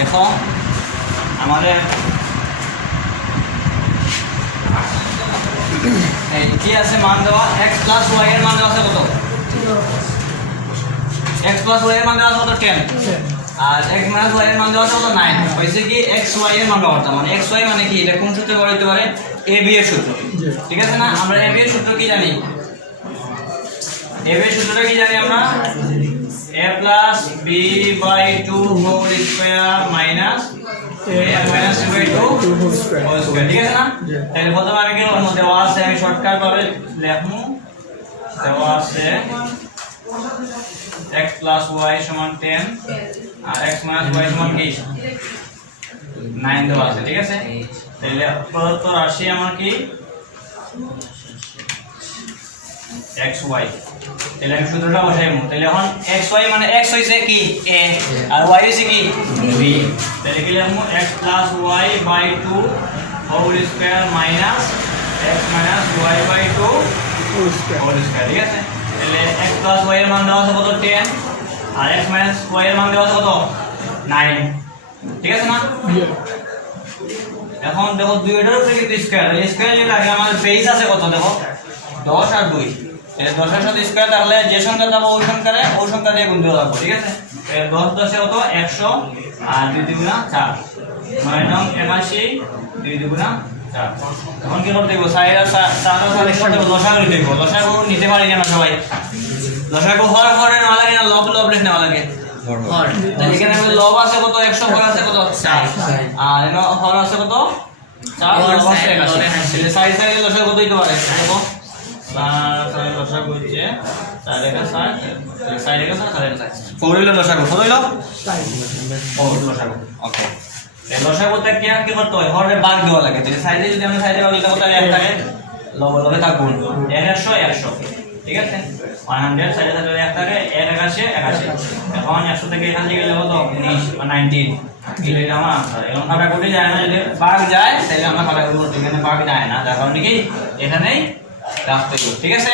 দেখো আমাদের এই কি আছে মান দেওয়া x প্লাস y এর মান দেওয়া আছে কত? x প্লাস y এর মান দেওয়া আছে কত? 10 আর x মাইনাস y এর মান দেওয়া আছে কত? 9। হইছে কি x y এর মান দেওয়া মানে x y মানে কি এটা কোন সূত্রে করা যেতে পারে? a b এর সূত্র। ঠিক আছে না? আমরা a b এর সূত্র কি জানি? a b এর সূত্রটা কি জানি আমরা? a plus b by 2 whole square minus a minus b by 2 whole square। ঠিক আছে না? তাহলে প্রথমে আমি কি করব? দেওয়া আছে আমি শর্টকাট ভাবে লিখমু। দেওয়া আছে x plus y সমান 10 আর x minus y সমান কি 9 দেওয়া আছে। ঠিক আছে? তাহলে প্রদত্ত রাশি আমার কি xy। তাহলে আমি সূত্রটা বসাইমু। তাহলে এখন xy মানে x হইছে কি a আর y হইছে কি b। তাহলে কি লিখমু? x plus y by 2 whole square minus x minus y by 2 whole square। ঠিক আছে? তাহলে x plus y এর মান দেওয়া আছে কত? 10 আর x minus y এর মান দেওয়া আছে কত? 9। ঠিক আছে না? এখন দেখো দুই এটার উপরে কিন্তু স্কয়ার, এই স্কয়ার এর আগে আমাদের বেস আছে কত? দেখো 10 আর 2। তাহলে 10 এর সাথে স্কয়ার থাকলে যে সংখ্যা পাবো ওই সংখ্যা দিয়ে গুণ দিয়ে রাখবো। ঠিক আছে? এই 10 10 এ কত? 100 আর 2 দুগুণা 4 9 9 81 2 দুগুণা 4। এখন কি করতে হবে? 4 আর 4 আর 4 করতে হবে, লসাগু নিতে হবে। লসাগু নিতে পারি না সবাই? লসাগু হর হরের না লাগে না লব লব লিখতে না লাগে? হর। তাহলে এখানে লব আছে কত? 100 হর আছে কত? 4 আর এখানে হর আছে কত? 4 হর আছে 81। তাহলে সাইড সাইডে লসাগু কত দিতে পারে? দেখো 4 লসাগু হচ্ছে 4 এর 7 4 এর 7 4 এর 7 4 হলো লসাগু। কত হলো? 4 লসাগু। ওকে। এই লসাগুতে কি করতে হয়? হরে ভাগ দেওয়া লাগে। তাহলে সাইডে যদি আমরা সাইডে ভাগ দিতে কত 1 থাকে লব লবে থাকবো 100 100। ঠিক আছে? 100 সাইডে থাকলে 1 থাকে 1 81 81। এখন 100 থেকে এখান থেকে গেলে কত? 19 বা 19 গেলে আমার আনসার। এরকম কাটাকুটি যায় না, যদি ভাগ যায় তাহলে আমরা কাটাকুটি করতে, এখানে ভাগ যায় না, যার কারণে কি এখানেই রাখতে হবে। ঠিক আছে?